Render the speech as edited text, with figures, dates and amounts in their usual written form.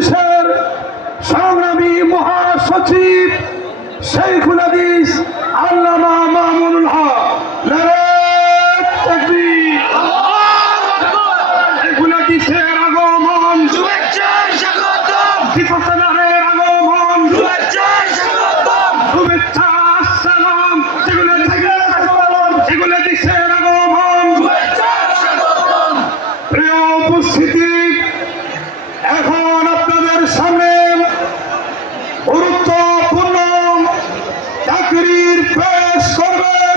পুলিশের সংগ্রামী মহাসচিব শেখুল হাদিস আল্লামা মামুনুল হক নারায়ে তাকবীর। শেখুল হাদিসের আগমন শুভেচ্ছায় স্বাগতম, বিপদের আগমন শুভেচ্ছায় স্বাগতম, শুভেচ্ছা সালাম শেখুল হাদিসের আগমন, শেখুল হাদিসের আগমন। শুভেচ্ছায় স্বাগতম। প্রিয় উপস্থিতি, এখন আপনাদের সামনে গুরুত্বপূর্ণ তাকরীর পেশ করবেন